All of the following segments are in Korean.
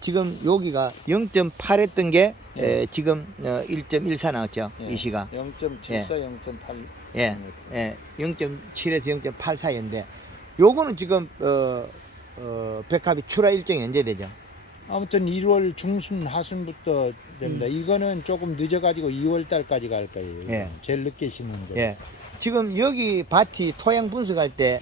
지금 여기가 0.8 했던 게 지금 1.14 나왔죠. 이 시가. 0.74, 0.8. 예, 0.7에서 0.8 사이인데 요거는 지금 백합이 출하 일정이 언제 되죠? 아무튼 1월 중순 하순부터 됩니다. 이거는 조금 늦어가지고 2월 달까지 갈 거예요. 예. 제일 늦게 심는 거. 예. 지금 여기 밭이 토양 분석할 때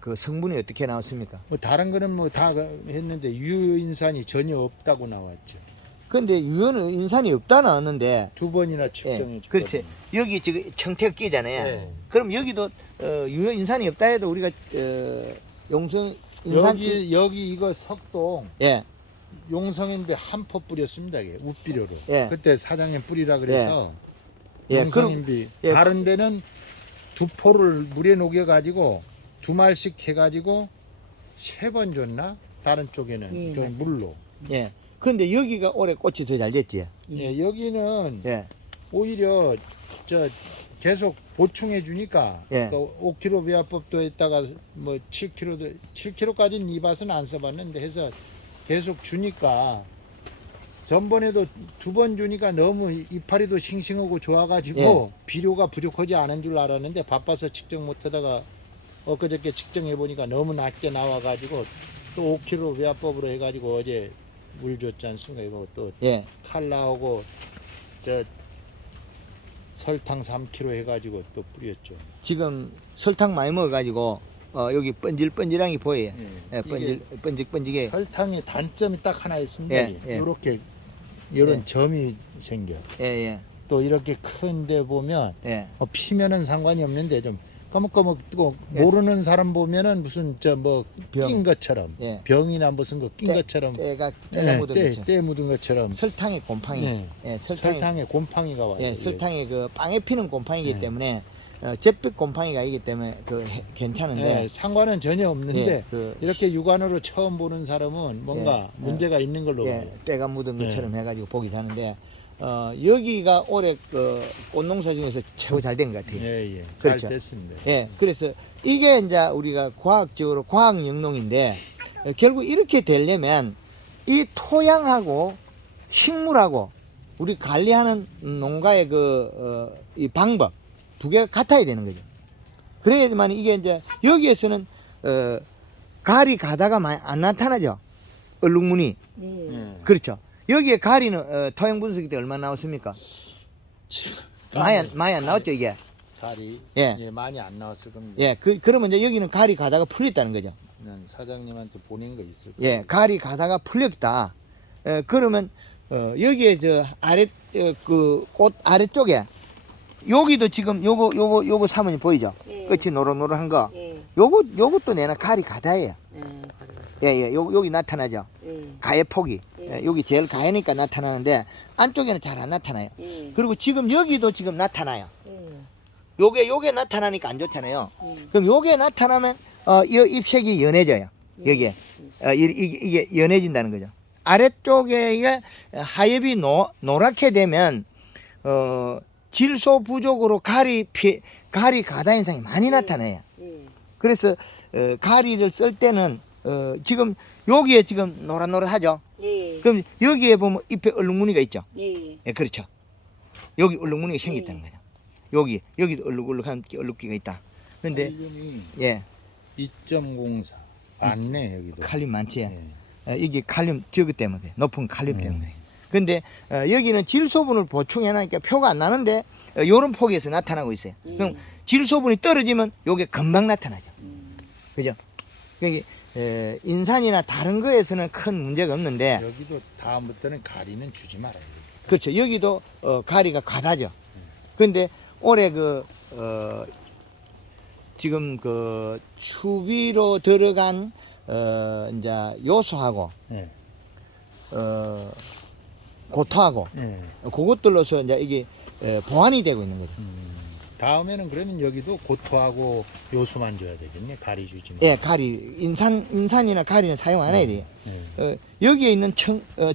그 성분이 어떻게 나왔습니까? 뭐 다른 거는 뭐 다 했는데 유효인산이 전혀 없다고 나왔죠. 근데 유효는 인산이 없다 나왔는데 2번이나 측정해 줬거든요. 그렇지. 여기 지금 청태가 끼잖아요. 네. 그럼 여기도 유효 인산이 없다 해도 우리가 용성 인산 여기 이거 석동 예. 용성인데 한 포 뿌렸습니다. 이게 우비료로. 예. 그때 사장님 뿌리라 그래서 예. 용성인비 예. 다른 데는 2포를 물에 녹여 가지고 2말씩 해 가지고 3번 줬나? 다른 쪽에는 그 물로. 예. 근데 여기가 올해 꽃이 더 잘 됐지. 예, 여기는 예. 오히려 저 계속 보충해 주니까 예. 또 5kg 배합법도 했다가 뭐 7kg까지는 이 밭은 안 써봤는데 해서 계속 주니까 전번에도 2번 주니까 너무 이파리도 싱싱하고 좋아가지고 비료가 부족하지 않은 줄 알았는데 바빠서 측정 못하다가 엊그저께 측정해 보니까 너무 낮게 나와가지고 또 5kg 배합법으로 해가지고 어제 물 줬지 않습니까? 이거 또 예. 칼 나오고 저 설탕 3kg 해가지고 또 뿌렸죠. 지금 설탕 많이 먹어가지고 여기 번질번질한 보여요. 예. 예, 번직번직해. 설탕의 단점이 딱 하나 있습니다. 예, 예. 이렇게 이런 예. 점이 생겨. 예, 예, 또 이렇게 큰데 보면 예. 피면은 상관이 없는데 좀 까먹까먹 뜨고 예. 모르는 사람 보면은 무슨 저 뭐 병. 낀 것처럼 예. 병이나 무슨 거 낀 것처럼 때가 예, 묻은 때, 거죠. 때 묻은 것처럼 설탕의 곰팡이. 예. 예, 설탕에 곰팡이가 와요. 예, 이게. 설탕이 그 빵에 피는 곰팡이기 예. 때문에 잿빛 곰팡이가 있기 때문에 괜찮은데 예, 상관은 전혀 없는데 예, 그 이렇게 육안으로 처음 보는 사람은 뭔가 예, 문제가 있는 걸로 봐요. 때가 묻은 것처럼 해가지고 보기 하는데 여기가 올해 그 꽃농사 중에서 최고 잘 된 것 같아요. 예, 예. 그렇죠. 잘 됐습니다. 예, 그래서 이게 이제 우리가 과학적으로 과학 영농인데 결국 이렇게 되려면 이 토양하고 식물하고 우리 관리하는 농가의 이 방법 두 개가 같아야 되는 거죠. 그래야지만 이게 이제 여기에서는 가리 가다가 많이 안 나타나죠. 얼룩무늬. 예. 그렇죠. 여기에 가리는 토양 분석이 때 얼마 나왔습니까? 많이 안 나왔죠 이게. 가리 예. 많이 안 나왔을 겁니다. 예, 그러면 이제 여기는 가리 가다가 풀렸다는 거죠. 사장님한테 보낸 거 있을 거예요. 예, 가리 가다가 풀렸다. 그러면 여기에 저 아래 그 꽃 아래쪽에 여기도 지금 요거 사모님 보이죠? 예. 끝이 노릇노릇한 거. 예. 요것도 내나 가리 가다예요. 가리가. 예, 여기 나타나죠. 예. 가해 폭이. 예. 여기 제일 가해니까 나타나는데 안쪽에는 잘 안 나타나요. 예. 그리고 지금 여기도 지금 나타나요. 예. 요게 나타나니까 안 좋잖아요. 예. 그럼 요게 나타나면 이 잎색이 연해져요. 여기에 이게 연해진다는 거죠. 아래쪽에 이게 하엽이 노랗게 되면 질소 부족으로 가리 가다 현상이 많이 나타나요. 예. 그래서 가리를 쓸 때는 지금 여기에 지금 노릇노릇하죠. 예. 그럼 여기에 보면 잎에 얼룩무늬가 있죠. 예. 예, 그렇죠. 여기 얼룩무늬가 생겼다는 거죠. 여기도 얼룩얼룩한 얼룩기가 있다. 근데 칼륨이 예, 2.04 많네 여기도. 칼륨 많지. 예. 이게 칼륨 저기 때문에 높은 칼륨 때문에. 근데 여기는 질소분을 보충해 놔니까 표가 안 나는데 요런 폭에서 나타나고 있어요. 그럼 질소분이 떨어지면 요게 금방 나타나죠. 그죠? 그게 인산이나 다른 거에서는 큰 문제가 없는데 여기도 다음부터는 가리는 주지 말아요. 그렇죠. 여기도 가리가 가다죠. 근데 올해 지금 추비로 들어간 이제 요소하고 예. 고토하고 예. 그것들로서 이제 이게 보완이 되고 있는 거죠. 다음에는 그러면 여기도 고토하고 요소만 줘야 되겠네. 가리 주지 마. 예, 가리 인산이나 가리는 사용 안 해야 돼요. 예. 여기에 있는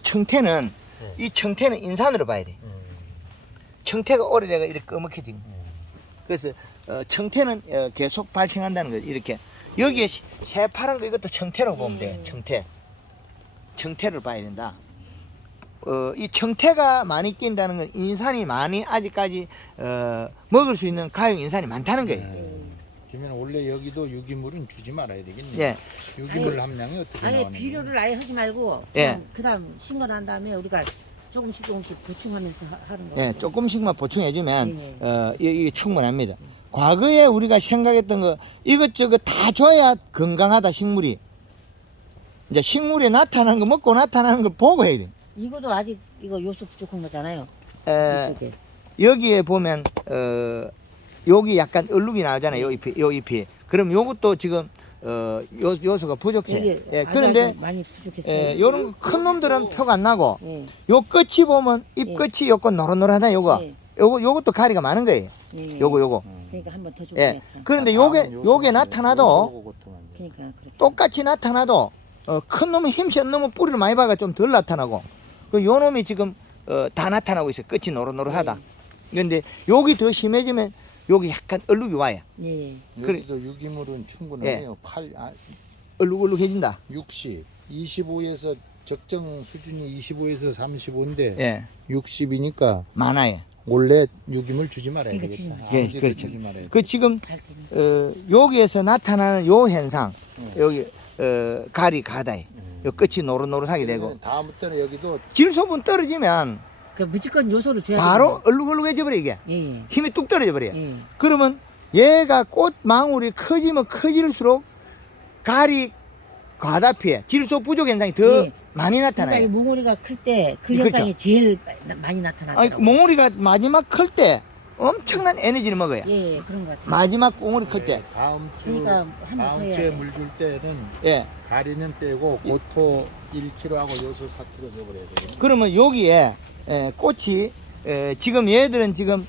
청태는 이 청태는 인산으로 봐야 돼. 청태가 오래돼가 이렇게 꺼멓게 진 거예요. 그래서 청태는 계속 발생한다는 거죠. 이렇게 여기에 새파란 거 이것도 청태라고 보면 돼. 청태. 청태를 봐야 된다. 이 청태가 많이 낀다는 건 인산이 많이 아직까지 먹을 수 있는 가용 인산이 많다는 거예요. 그러면 원래 여기도 유기물은 주지 말아야 되겠네. 예. 유기물 함량이 어떻게 아예 나오는 비료를 아예 하지 말고 예. 그다음 신고 난 다음에 우리가 조금씩 보충하면서 하는 거예요. 예, 조금씩만 보충해주면 예. 이게 충분합니다. 과거에 우리가 생각했던 거 이것저것 다 줘야 건강하다 식물이. 이제 식물에 나타나는 거 먹고 나타나는 걸 보고 해야 돼. 이것도 아직 이거 요소 부족한 거잖아요. 에, 이쪽에. 여기에 보면 여기 약간 얼룩이 나오잖아요. 요 잎이. 그럼 요것도 지금 요소가 부족해. 이게 예, 아주 그런데 많이 부족했어요. 요런 큰 놈들은 표가 안 나고 예. 요 끝이 보면 잎 예. 끝이 요거 노릇노릇하다 요거. 예. 요것도 가리가 많은 거예요. 예. 요거. 그러니까 한번 더 예. 조금해. 그런데 요게 나타나도 그러니까 그렇게. 똑같이 나타나도 큰 놈은 힘이 안 너무 뿌리를 많이 박아 좀 덜 나타나고 요 놈이 지금 다 나타나고 있어요. 끝이 노릇노릇하다. 그런데 여기 더 심해지면 여기 약간 얼룩이 와요. 예. 여기도 유기물은 충분하네요. 8, 얼룩얼룩해진다. 60, 25에서 적정 수준이 25에서 35인데 예, 60이니까 많아요. 원래 유기물 주지 말아야 그러니까 되겠다. 주지 예, 아무데도 그렇죠. 주지 말아야 그 지금 갈 때는. 여기에서 나타나는 요 현상, 여기 가리 가다에 요 끝이 노릇노릇하게 되고 다음부터는 여기도 질소분 떨어지면 그 무조건 요소를 줘야 바로 얼룩얼룩해져 버려 이게. 되거든요. 예. 힘이 뚝 떨어져 버려. 예. 그러면 얘가 꽃 망울이 커지면 커질수록 가리 과다피에 질소 부족 현상이 더 예. 많이 그러니까 이 나타나요. 몽우리가 클 때 그 그렇죠. 현상이 제일 많이 아니, 나타나더라고요. 몽우리가 마지막 클 때 엄청난 에너지를 먹어요. 예, 그런 것 같아요. 마지막 몽우리 클 때. 다음 주 그러니까 한 번 더 다음 해야 주에 돼. 물 줄 때는 예. 가리는 빼고 고토 1kg하고 요소 4kg 줘버려야 되겠네. 그러면 여기에 꽃이 지금 얘들은 지금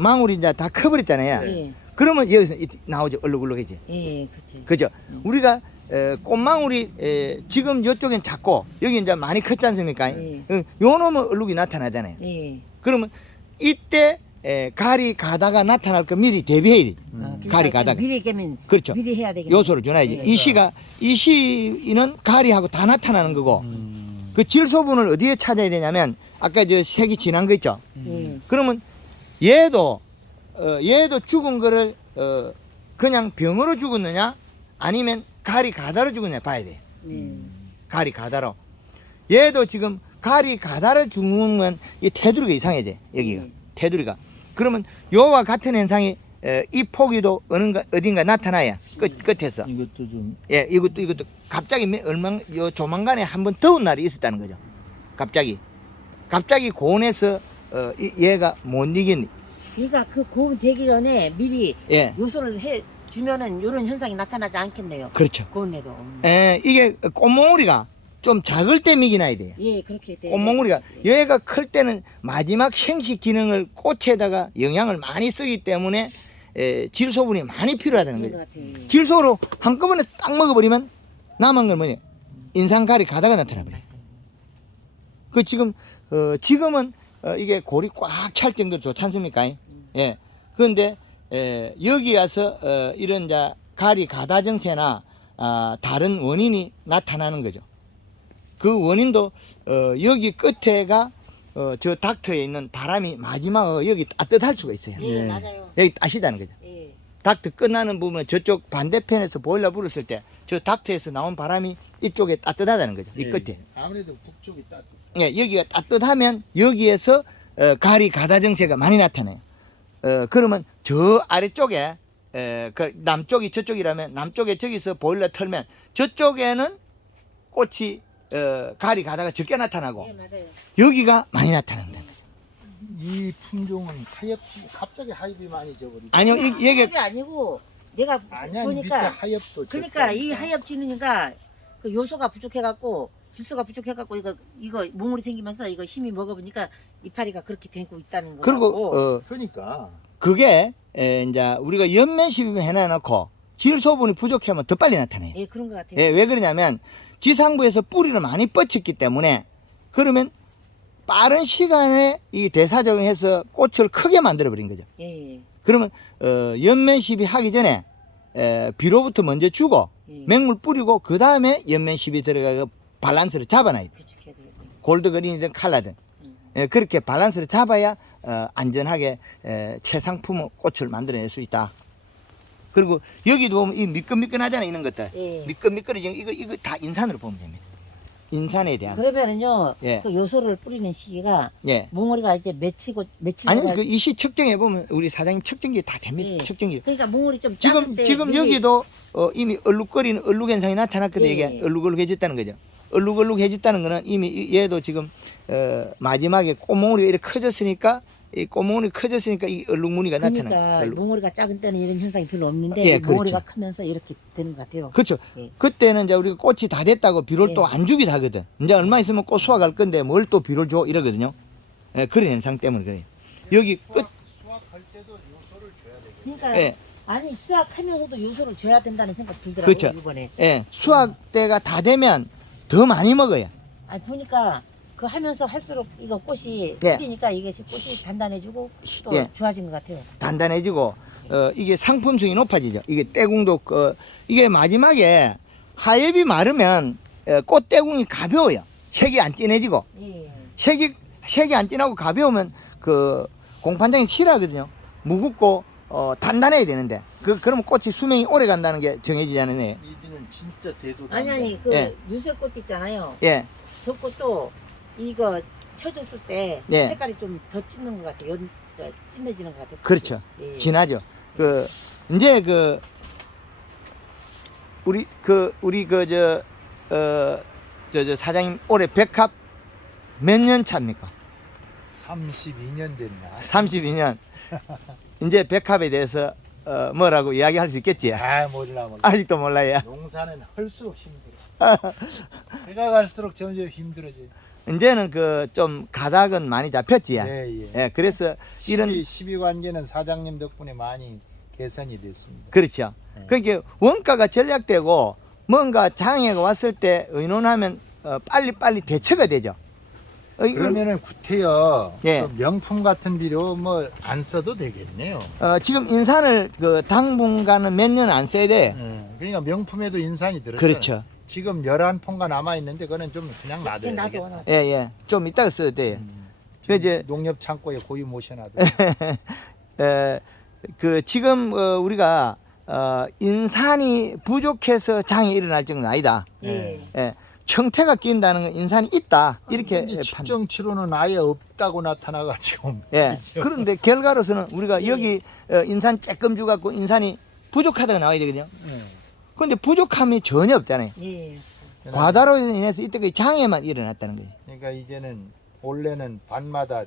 망울이 이제 다 커버렸잖아요. 예, 그러면 여기서 나오죠. 얼룩얼룩해지. 예, 그렇죠. 그죠? 우리가 꽃망울이 지금 이쪽엔 작고 여기 이제 많이 컸지 않습니까? 예. 요 놈은 얼룩이 나타나잖아요. 예. 그러면 이때 가리 가다가 나타날 거 미리 대비해야 돼. 그러니까 가리 가다가. 미리 깨면 그렇죠. 미리 해야 되겠네. 요소를 줘야지. 예. 이 시는 가리하고 다 나타나는 거고 그 질소분을 어디에 찾아야 되냐면 아까 저 색이 진한 거 있죠. 예. 그러면 얘도 죽은 거를 그냥 병으로 죽었느냐 아니면 가리 가다로 죽었느냐 봐야 돼. 예. 가리 가다로. 얘도 지금 가리 가다로 죽으면 이 테두리가 이상해져 여기가 예. 테두리가. 그러면 요와 같은 현상이 이 포기도 어딘가 나타나야 끝에서. 이것도 좀 예, 이것도 갑자기 요 조만간에 한번 더운 날이 있었다는 거죠. 갑자기 고온에서 얘가 못 이긴. 그러니까 그 고온 되기 전에 미리 예, 요소를 해 주면은 이런 현상이 나타나지 않겠네요. 그렇죠. 고온에도. 이게 꽃몽우리가 좀 작을 때 미기나야 돼요. 예, 그렇게 돼요. 꽃몽우리가 얘가 클 때는 마지막 생식 기능을 꽃에다가 영향을 많이 쓰기 때문에 질소분이 많이 필요하다는 그런 거죠. 것 같아요. 질소로 한꺼번에 딱 먹어버리면 남은 건 뭐냐? 인상가리 가다가 나타나버려요. 그 지금은 이게 골이 꽉 찰 정도로 좋지 않습니까? 예. 그런데 여기 와서 이런 가리 가다 증세나 다른 원인이 나타나는 거죠. 그 원인도 여기 끝에가 저 닥터에 있는 바람이 마지막 여기 따뜻할 수가 있어요. 예, 맞아요. 여기 따시다는 거죠. 예. 닥터 끝나는 부분 저쪽 반대편에서 보일러 불었을 때 저 닥터에서 나온 바람이 이쪽에 따뜻하다는 거죠. 이 끝에. 아무래도 북쪽이 따뜻. 예, 여기가 따뜻하면 여기에서 가리 가다 증세가 많이 나타나요. 그러면 저 아래쪽에 그 남쪽이 저쪽이라면 남쪽에 저기서 보일러 틀면 저쪽에는 꽃이 가리 가다가 적게 나타나고 예, 맞아요. 여기가 많이 나타난다. 이 품종은 갑자기 하엽이 많이 져버리죠. 아니요, 이게 하엽이 아니고 내가 아니야, 밑에 보니까 하엽도. 그러니까 이 하엽 지느니까 그 요소가 부족해갖고 질소가 부족해갖고 이거 몽울이 생기면서 이거 힘이 먹어보니까 이파리가 그렇게 되고 있다는 거. 그리고 그러니까 그게 이제 우리가 연면 시비를 해놔놓고 질소분이 부족하면 더 빨리 나타나요. 예, 그런 것 같아요. 예, 왜 그러냐면 지상부에서 뿌리를 많이 뻗쳤기 때문에 그러면 빠른 시간에 이 대사적응해서 꽃을 크게 만들어 버린 거죠. 예, 그러면 연면 시비 하기 전에 비료부터 먼저 주고 예. 맹물 뿌리고 그 다음에 연면 시비 들어가고 밸런스를 잡아놔야 돼. 구축해야 되겠네. 골드 그린이든 칼라든. 예, 그렇게 밸런스를 잡아야 안전하게 최상품 꽃을 만들어낼 수 있다. 그리고 여기도 보면 이 미끈미끈하잖아요, 이런 것들. 예. 미끈미끈해진 이거 다 인산으로 보면 됩니다. 인산에 대한. 그러면은요, 예. 그 요소를 뿌리는 시기가 예. 몽우리가 이제 며칠 아니 그 이시 측정해 보면 우리 사장님 측정기 다 됩니다. 예. 측정기. 그러니까 몽우리 좀 작을 지금 때 지금 미리- 여기도 이미 얼룩거리는 얼룩 현상이 나타났거든요. 예. 이게 얼룩얼룩해졌다는 거죠. 얼룩얼룩해졌다는 거는 이미 얘도 지금 마지막에 꽃몽우리가 이렇게 커졌으니까 이 꽃몽우리 커졌으니까 이 얼룩무늬가 나타나요. 그러니까 얼룩. 몽우리가 작은 때는 이런 현상이 별로 없는데 예, 이 몽우리가 그렇죠. 크면서 이렇게 되는 것 같아요. 그렇죠. 예. 그때는 이제 우리가 꽃이 다 됐다고 비료를 예. 또 안 주기도 하거든. 이제 얼마 있으면 꽃 수확할 건데 뭘 또 비료를 줘 이러거든요. 예, 그런 현상 때문에 그래요. 여기 끝. 수확할 때도 요소를 줘야 되겠네. 그러니까 예. 아니 수확하면서도 요소를 줘야 된다는 생각 들더라고요. 그렇죠. 이번에. 예, 수확 때가 다 되면 더 많이 먹어요. 아니 보니까 그 하면서 할수록 이거 꽃이 예. 피니까 이것이 꽃이 단단해지고 또 예. 좋아진 것 같아요. 단단해지고 이게 상품성이 높아지죠. 이게 떼궁도 이게 마지막에 하엽이 마르면 꽃 떼궁이 가벼워요. 색이 안 진해지고 예. 색이 안 진하고 가벼우면 그 공판장이 싫어하거든요. 무겁고 단단해야 되는데 그러면 꽃이 수명이 오래 간다는 게 정해지잖아요. 이비는 진짜 대도. 아니 그 예. 유색꽃 있잖아요. 예, 저 꽃도 이거 쳐줬을 때 예. 색깔이 좀 더 찐는 것 같아요. 진해지는 것 같아요. 그렇죠. 예. 진하죠. 이제 우리 저 사장님 올해 백합 몇 년 차입니까? 32년 됐나? 32년. 이제 백합에 대해서 뭐라고 이야기할 수 있겠지? 아 몰라. 아직도 몰라요. 농사는 할수록 힘들어. 해가 갈수록 점점 힘들어져. 이제는 좀 가닥은 많이 잡혔지. 예, 예. 예, 그래서 이런 시비 관계는 사장님 덕분에 많이 개선이 됐습니다. 그렇죠. 네. 그러니까 원가가 전략되고 뭔가 장애가 왔을 때 의논하면 빨리빨리 대처가 되죠. 그러면은 구태여 예. 그 명품 같은 비료 뭐 안 써도 되겠네요. 지금 인산을 당분간은 몇 년 안 써야 돼. 그러니까 명품에도 인산이 들었잖아요. 그렇죠. 지금 11폰가 남아 있는데 그거는 좀 그냥 놔둬야 나도 되겠다. 나. 예, 예. 좀 이따가 써도 돼요. 그 이제 농협 창고에 고이 모셔놔도. 지금 우리가 인산이 부족해서 장애 일어날 정도는 아니다. 예. 예. 청태가 끼인다는 건 인산이 있다. 이렇게 근데 측정 치료는 아예 없다고 나타나가지고. 예. 그런데 결과로서는 우리가 여기 인산 조금 주갖고 인산이 부족하다고 나와야 되거든요. 그런데 부족함이 전혀 없잖아요. 예. 과다로 인해서 이때까지 장애만 일어났다는 거죠. 그러니까 이제는 원래는 반마다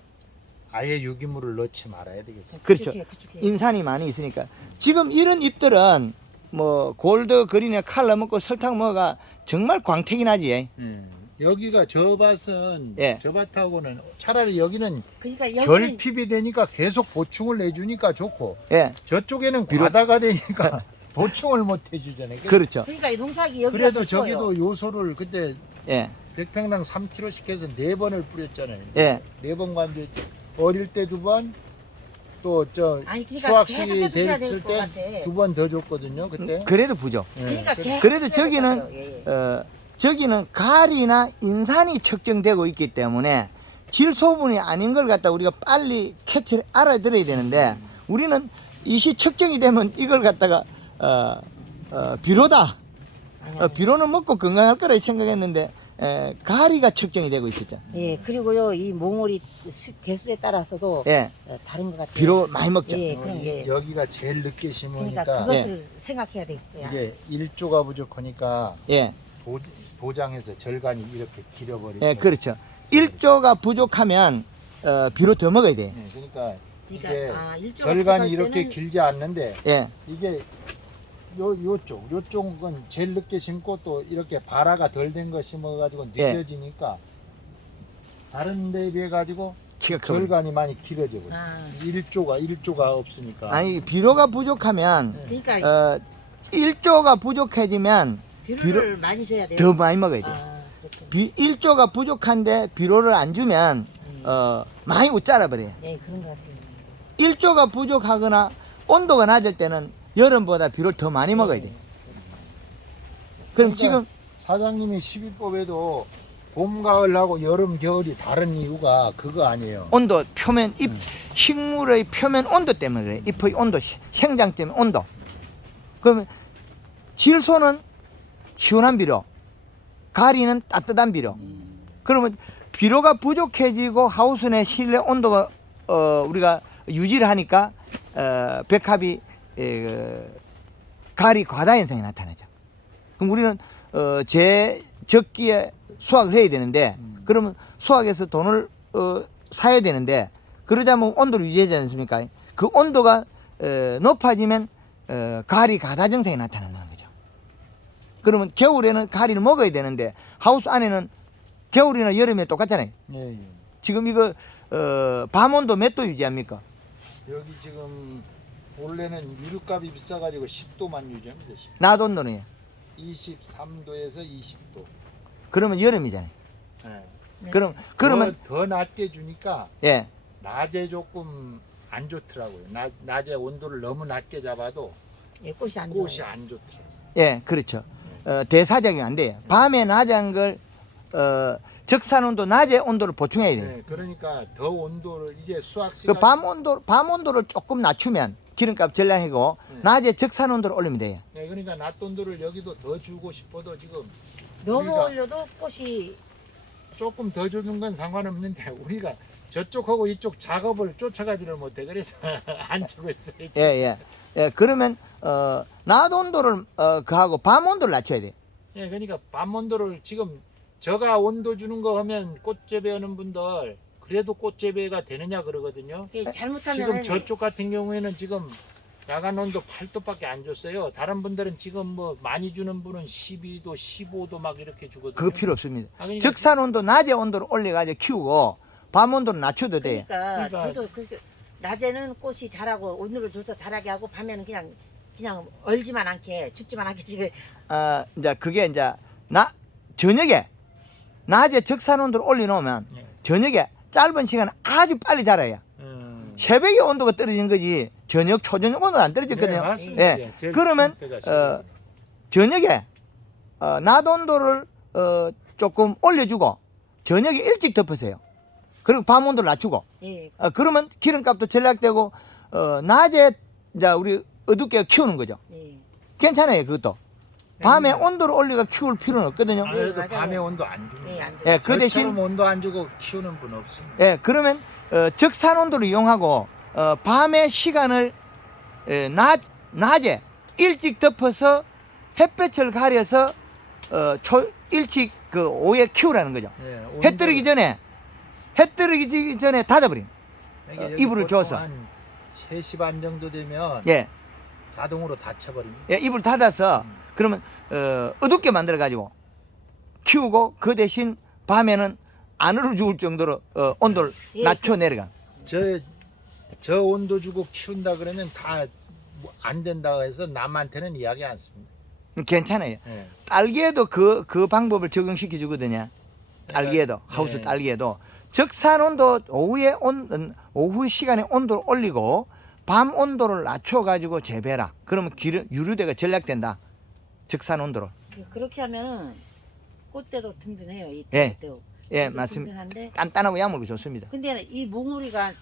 아예 유기물을 넣지 말아야 되겠죠. 그렇죠. 구축해. 인산이 많이 있으니까. 지금 이런 잎들은 뭐 골드 그린에 칼라 먹고 설탕 먹어가 정말 광택이 나지. 여기가 저 밭은 예. 저 밭하고는 차라리 여기는 그러니까 여기는 결핍이 되니까 계속 보충을 내주니까 좋고 예. 저쪽에는 비록- 과다가 되니까 보충을 못 해주잖아요. 그렇죠. 그러니까 이 농사기 여기가 그래도 더 쉬워요. 저기도 요소를 그때 예. 100평당 3kg씩 해서 4번을 뿌렸잖아요. 예. 4번 관대 어릴 때 2번 또 저 아니, 그러니까 수학 시기 계속 해야 됐을 될것 때 같아. 2번 더 줬거든요. 그때. 그래도 부족. 예. 그러니까 계속 그래도 해야 저기는 될것 같아요. 예. 저기는 가리나 인산이 측정되고 있기 때문에 질소분이 아닌 걸 갖다 우리가 빨리 캐치를 알아들어야 되는데 우리는 이시 측정이 되면 이걸 갖다가 비료다. 비료는 먹고 건강할 거라 생각했는데 가리가 측정이 되고 있었죠. 예, 그리고요 이 몽우리 개수에 따라서도 예, 다른 것 같아요. 비료 많이 먹죠. 예, 그럼 예. 여기가 제일 늦게 그러니까 심으니까 그것을 생각해야 되고요. 이게 일조가 부족하니까 예, 도장에서 절간이 이렇게 길어버리죠. 예, 그렇죠. 일조가 부족하면 비료 더 먹어야 돼. 그러니까 이게 그러니까 일조가 절간이 부족할 이렇게 때는- 길지 않는데 예, 이게 요쪽은 제일 늦게 심고 또 이렇게 발화가 덜 된 거 심어가지고 예. 늦어지니까 다른 데에 비해 가지고 키가 커. 절간이 많이 길어져 버려. 아, 일조가 없으니까. 아니 비료가 부족하면 그러니까 일조가 부족해지면 비료를 많이 줘야 돼요. 더 많이 먹어야 돼. 아, 그렇죠. 일조가 부족한데 비료를 안 주면 많이 웃자라 버려요. 예, 그런 것 같아요. 일조가 부족하거나 온도가 낮을 때는 여름보다 비료를 더 많이 먹어야 돼. 그럼 그러니까 지금 사장님이 12법에도 봄, 가을하고 여름, 겨울이 다른 이유가 그거 아니에요. 온도, 표면, 잎, 식물의 표면 온도 때문에 그래. 잎의 온도, 생장 때문에 온도. 그러면 질소는 시원한 비료, 가리는 따뜻한 비료. 그러면 비료가 부족해지고 하우스 내 실내 온도가 우리가 유지를 하니까 백합이 가리 과다 현상이 나타나죠. 그럼 우리는 적기에 수확을 해야 되는데 그러면 수확해서 돈을 사야 되는데 그러자면 온도를 유지해야 되지 않습니까? 그 온도가 높아지면 가리 과다 증상이 나타난다는 거죠. 그러면 겨울에는 가리를 먹어야 되는데 하우스 안에는 겨울이나 여름에 똑같잖아요. 예, 예. 지금 이거 밤 온도 몇 도 유지합니까? 여기 지금 원래는 미료값이 비싸가지고 10도만 유지합니다. 10. 낮 온도는 23도에서 20도. 그러면 여름이잖아요. 예. 그러면 더 낮게 주니까 예. 낮에 조금 안 좋더라고요. 낮에 온도를 너무 낮게 잡아도 예, 꽃이 안 꽃이 좋아요. 안 좋더라고요. 예, 그렇죠. 대사작용이 안 돼요. 밤에 낮에 한 걸 적산 온도 낮에 온도를 보충해야 돼요. 네, 그러니까 더 온도를 이제 수확 그 시간 밤 온도를 조금 낮추면 기름값 전량이고 낮에 적산 온도를 올리면 돼요. 네, 그러니까 낮 온도를 여기도 더 주고 싶어도 지금 너무 우리가- 올려도 꽃이 조금 더 주는 건 상관없는데 우리가 저쪽하고 이쪽 작업을 쫓아가지를 못해. 그래서 안 주고 있어요. 예, 예. 예, 그러면 낮 온도를 그하고 밤 온도를 낮춰야 돼요. 예, 그러니까 밤 온도를 지금 저가 온도 주는 거 하면 꽃 재배하는 분들 그래도 꽃 재배가 되느냐 그러거든요. 이게 잘못하면 지금 저쪽 같은 경우에는 지금 야간 온도 8도밖에 안 줬어요. 다른 분들은 지금 뭐 많이 주는 분은 12도, 15도 막 이렇게 주거든요. 그거 필요 없습니다. 그러니까 적산 온도 낮에 온도를 올려가지고 키우고 밤 온도를 낮춰도 돼요. 그러니까, 그러니까- 저도 낮에는 꽃이 자라고 온도를 줘서 자라게 하고 밤에는 그냥 얼지만 않게 춥지만 않게 지금 이제 그게 이제 저녁에 낮에 적산 온도를 올려놓으면 네. 저녁에 짧은 시간에 아주 빨리 자라요. 새벽에 온도가 떨어지는 거지 저녁 초저녁 온도가 안 떨어졌거든요. 네, 맞습니다. 예. 제일 그러면 추울 때가 저녁에 낮 온도를 조금 올려주고 저녁에 일찍 덮으세요. 그리고 밤 온도를 낮추고 예, 그러면 기름값도 절약되고 낮에 이제 우리 어둡게 키우는 거죠. 예. 괜찮아요 그것도. 밤에 네. 온도를 올려가 키울 필요는 없거든요. 안 해도 맞아요. 밤에 온도 안 줍니다. 예, 안 좋아요. 예, 그 대신 저처럼 온도 안 주고 키우는 분 없습니다. 예, 그러면 적산 온도를 이용하고 밤의 시간을 낮에 일찍 덮어서 햇볕을 가려서 일찍 그 오후에 키우라는 거죠. 예, 해 뜨기 전에 닫아버린. 이불을 줘서. 한 3시 반 정도 되면 예, 자동으로 닫혀버립니다. 예, 이불 닫아서 그러면 어둡게 만들어 가지고 키우고 그 대신 밤에는 안으로 죽을 정도로 온도를 예, 낮춰 내려가. 저 온도 주고 키운다 그러면 다 안 된다고 해서 남한테는 이야기 안 씁니다. 괜찮아요. 예. 딸기에도 그 방법을 적용시켜 주거든요. 딸기에도 하우스 네. 딸기에도 적산 온도 오후 시간에 온도를 올리고 밤 온도를 낮춰 가지고 재배라. 그러면 유류대가 전략된다. 적산 온도로. 그렇게 하면은 꽃대도 든든해요. 이 예. 꽃대도. 예, 꽃도 맞습니다. 든든한데 단단하고 야물고 좋습니다. 근데 이 몽우리가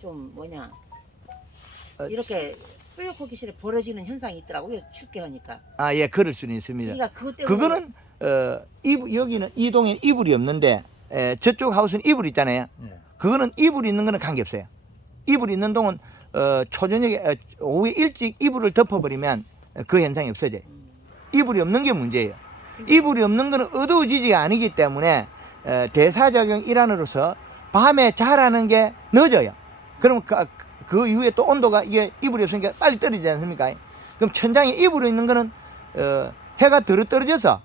좀 뭐냐 이렇게 뿌옇고 기실에 벌어지는 현상이 있더라고요. 춥게 하니까. 아, 예, 그럴 수는 있습니다. 그러니까 그것 때문에 그거는 여기는 이 동에는 이불이 없는데 저쪽 하우스는 이불이 있잖아요. 예. 그거는 이불이 있는 거는 관계없어요. 이불이 있는 동안 초저녁에 오후에 일찍 이불을 덮어버리면 그 현상이 없어져요. 이불이 없는 게 문제예요. 이불이 없는 거는 어두워지지가 아니기 때문에 대사작용 일환으로서 밤에 자라는 게 늦어요. 그러면 그 이후에 또 온도가 이게 이불이 없으니까 빨리 떨어지지 않습니까? 그럼 천장에 이불이 있는 거는 해가 덜 떨어져서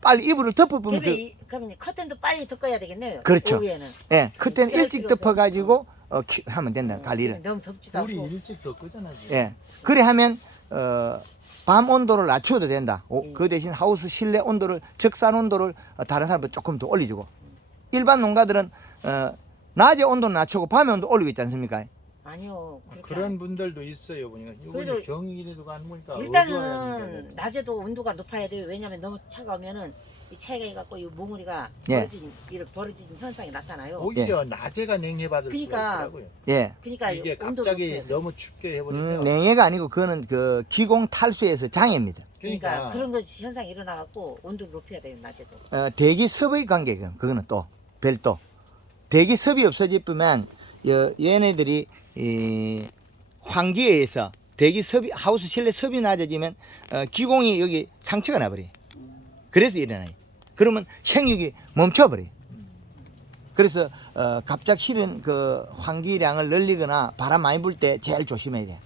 빨리 이불을 덮어보면 그러면 커튼도 빨리 덮어야 되겠네요. 그렇죠. 오후에는. 예, 그때는 피할 일찍 필요 없어요. 덮어가지고 하면 된다 관리를. 너무 덥지도 우리 않고. 일찍 더 끄잖아. 지금. 예, 그래 하면 밤 온도를 낮춰도 된다. 예. 그 대신 하우스 실내 온도를 적산 온도를 다른 사람보다 조금 더 올려주고 일반 농가들은 낮에 온도는 낮추고 밤에 온도 올리고 있지 않습니까? 아니요. 그렇게 그런 분들도 있어요. 보니까 그래도 이번에 경기라도 가는 거니까 일단은 낮에도 온도가 높아야 돼요. 왜냐면 너무 차가우면은 이 차이가 해갖고 이 몽우리가 예. 벌어지는 현상이 나타나요. 오히려 낮에가 냉해받을 그러니까 수가 있더라고요. 예. 그러니까 이게 온도 갑자기 높여야 돼. 너무 춥게 해버리면 냉해가 아니고 그거는 그 기공 탈수에서 장애입니다. 그러니까 그런 것 현상이 일어나갖고 온도를 높여야 돼요. 낮에도. 대기 섭의 관계가 그거는 또 별도. 대기 섭이 없어지면 얘네들이 이 환기에 의해서 대기 섭이 하우스 실내 섭이 낮아지면 기공이 여기 상처가 나버려. 그래서 일어나요. 그러면 생육이 멈춰버려. 그래서 갑자기 실은 그 환기량을 늘리거나 바람 많이 불 때 제일 조심해야 돼.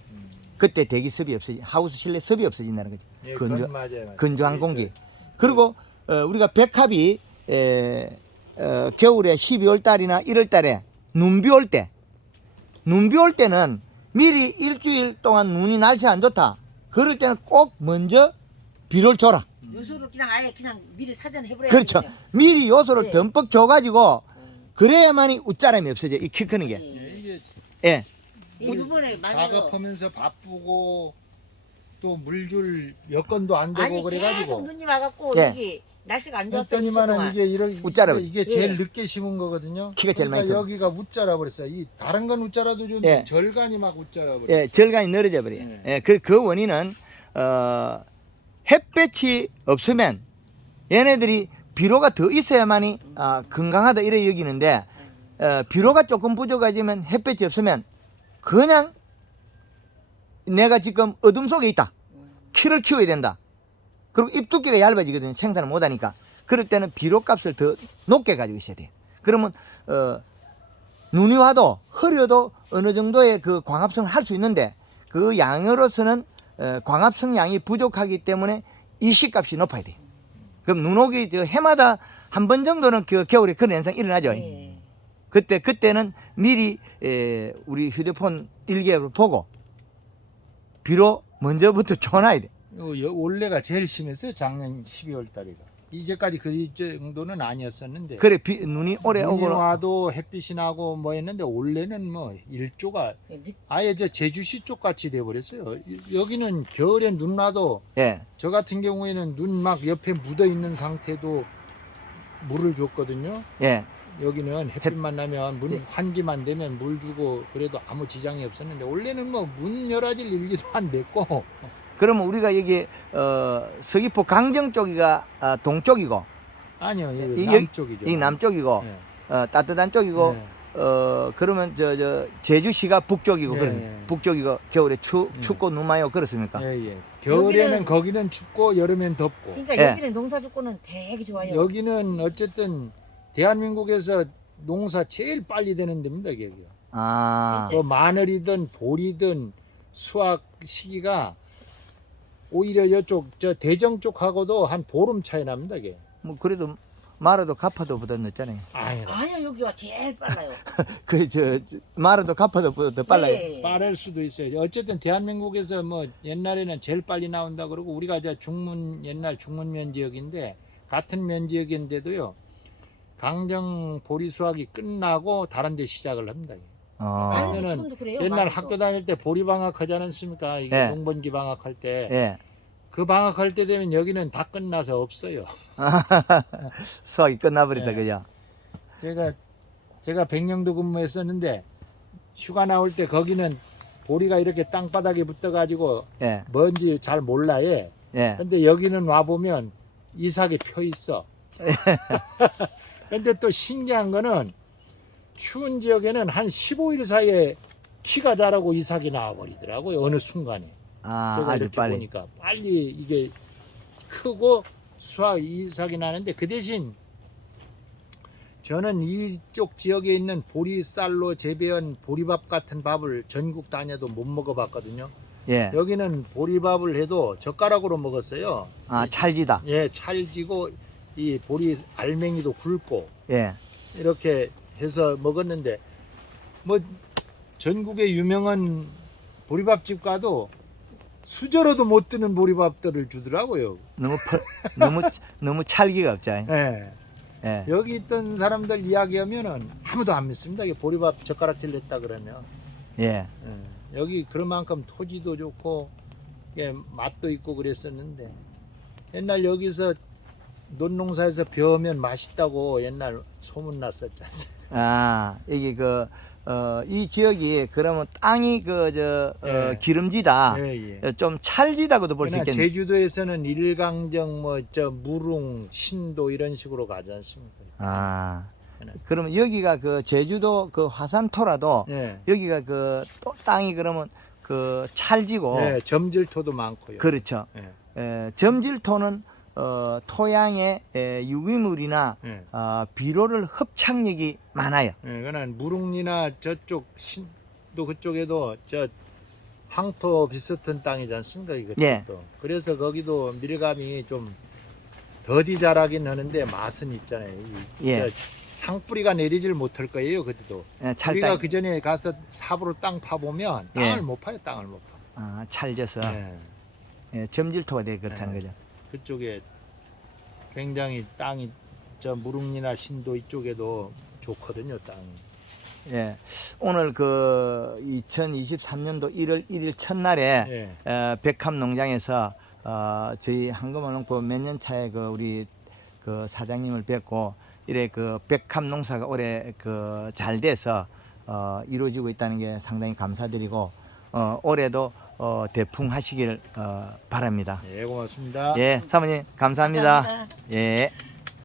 그때 대기 섭이 없어지, 하우스 실내 섭이 없어진다는 거죠. 예, 건조, 그건 맞아요. 건조한 공기. 그리고 우리가 백합이 겨울에 12월 달이나 1월 달에 눈비 올 때는 미리 일주일 동안 눈이 날씨 안 좋다. 그럴 때는 꼭 먼저 비를 줘라. 요소를 그냥 아예 그냥 미리 사전에 해버려야 그렇죠. 되거든요. 미리 요소를 네. 듬뿍 줘가지고 그래야만이 웃자람이 없어져. 이 키 크는 게. 예, 이게 예. 이 부분에 맞아요. 작업하면서 바쁘고 또 물줄 여건도 안 되고 아니 계속 그래가지고 눈이 와갖고 예. 여기 날씨가 안 좋았어요. 했더니만은 이게 웃자라 이게 제일 예. 늦게 심은 거거든요. 키가 제일 많이 그러니까 커. 여기가 웃자라 버렸어요. 이 다른 건 웃자라도 좋은데 예. 절간이 막 웃자라 버렸어요. 예, 절간이 늘어져 버려요. 네. 예, 그 원인은 햇볕이 없으면 얘네들이 비료가 더 있어야만이 건강하다 이래 여기는데 비료가 조금 부족해지면 햇볕이 없으면 그냥 내가 지금 어둠 속에 있다. 키를 키워야 된다. 그리고 잎 두께가 얇아지거든요. 생산을 못하니까. 그럴 때는 비료 값을 더 높게 가지고 있어야 돼요. 그러면 눈이 와도 흐려도 어느 정도의 그 광합성을 할 수 있는데 그 양으로서는 광합성 양이 부족하기 때문에 이식값이 높아야 돼요. 그럼 눈 오기 해마다 한 번 정도는 그 겨울에 그런 현상이 일어나죠. 예. 그때는 미리 우리 휴대폰 일기예보를 보고 비료 먼저부터 줘놔야 돼. 원래가 제일 심했어요. 작년 12월 달에가. 이제까지 그 정도는 아니었었는데. 그래 눈이 오래 눈이 오고 와도 햇빛이 나고 뭐 했는데 원래는 뭐 일조가 아예 저 제주시 쪽 같이 돼 버렸어요. 여기는 겨울에 눈 와도 예. 저 같은 경우에는 눈 막 옆에 묻어 있는 상태도 물을 줬거든요. 예. 여기는 햇빛만 나면 문 환기만 되면 물 주고 그래도 아무 지장이 없었는데 원래는 뭐 문 열어질 일기도 안 됐고. 그러면 우리가 여기 서귀포 강정 쪽이가 동쪽이고 아니요, 이- 여기 남쪽이죠. 이 남쪽이고 네. 따뜻한 쪽이고 네. 그러면 저 제주시가 북쪽이고 예, 그래. 예. 북쪽이고 겨울에 춥고 눈 많이 오고 그렇습니까? 예, 예. 겨울에는 여기는- 거기는 춥고 여름엔 덥고. 그러니까 예. 여기는 농사 조건은 되게 좋아요. 여기는 어쨌든 대한민국에서 농사 제일 빨리 되는 데입니다, 여기가. 아, 그 마늘이든 보리든 수확 시기가 오히려 이쪽 저 대정 쪽하고도 한 보름 차이 납니다, 이게. 뭐 그래도 마라도 가파도보다 늦잖아요. 아니요 여기가 제일 빨라요. 마라도 가파도보다 더 빨라요. 네. 빠를 수도 있어요. 어쨌든 대한민국에서 뭐 옛날에는 제일 빨리 나온다 그러고 우리가 저 옛날 중문면 지역인데 같은 면 지역인데도요. 강정 보리 수확이 끝나고 다른 데 시작을 합니다. 아니 그러면은 지금도 그래요. 옛날 많이도. 학교 다닐 때 보리 방학하지 않았습니까? 이게 예. 농번기 방학할 때. 예. 그 방학할 때 되면 여기는 다 끝나서 없어요. 수학이 끝나버렸다, 예. 그죠? 제가 백령도 근무했었는데 휴가 나올 때 거기는 보리가 이렇게 땅바닥에 붙어가지고 예. 뭔지 잘 몰라요. 예. 근데 여기는 와보면 이삭이 펴 있어. 근데 또 신기한 거는 추운 지역에는 한 15일 사이에 키가 자라고 이삭이 나와버리더라고요. 어느 순간에. 제가 아주 이렇게 빨리. 보니까 빨리 이게 크고 이삭이 나는데 그 대신 저는 이쪽 지역에 있는 보리쌀로 재배한 보리밥 같은 밥을 전국 다녀도 못 먹어봤거든요. 예. 여기는 보리밥을 해도 젓가락으로 먹었어요. 찰지다. 예, 찰지고 이 보리 알맹이도 굵고 예. 이렇게 해서 먹었는데 뭐 전국에 유명한 보리밥집 가도 수저로도 못 드는 보리밥들을 주더라고요. 너무 찰기가 없죠. 예. 예. 여기 있던 사람들 이야기하면은 아무도 안 믿습니다. 이게 보리밥 젓가락질 냈다 그러면. 예. 예. 여기 그만큼 토지도 좋고 예, 맛도 있고 그랬었는데 옛날 여기서 논농사에서 벼면 맛있다고 옛날 소문 났었잖아요. 아, 여기 이 지역이 그러면 땅이 예. 기름지다. 예, 예. 좀 찰지다고도 볼 수 그러나 있겠네요. 제주도에서는 일강정 무릉 신도 이런 식으로 가지 않습니까? 아, 네. 그러면 여기가 제주도 화산토라도 예. 여기가 땅이 그러면 찰지고 예, 점질토도 많고요. 그렇죠. 예. 점질토는 토양의 유기물이나 예. 비료를 흡착력이 많아요. 예, 그러나 무릉리나 저쪽 신도 그쪽에도 저 황토 비슷한 땅이지 않습니까? 이것도. 예. 그래서 거기도 밀감이 좀 더디 자라긴 하는데 맛은 있잖아요. 예. 상뿌리가 내리질 못할 거예요. 그때도. 우리가 찰땅, 그 전에 가서 삽으로 땅 파보면 땅을 예. 못 파요. 땅을 못 파. 찰져서 예. 점질토가 되게 그렇다는 예. 거죠. 그쪽에 굉장히 땅이 저 무릉리나 신도 이쪽에도 좋거든요. 땅이. 예. 오늘 2023년도 1월 1일 첫날에 예. 백합 농장에서 저희 한금원농법 몇 년 차에 우리 사장님을 뵙고 이래 백합 농사가 올해 잘 돼서 이루어지고 있다는 게 상당히 감사드리고 올해도 대풍하시길 바랍니다. 예, 고맙습니다. 예, 사모님 감사합니다. 감사합니다. 예.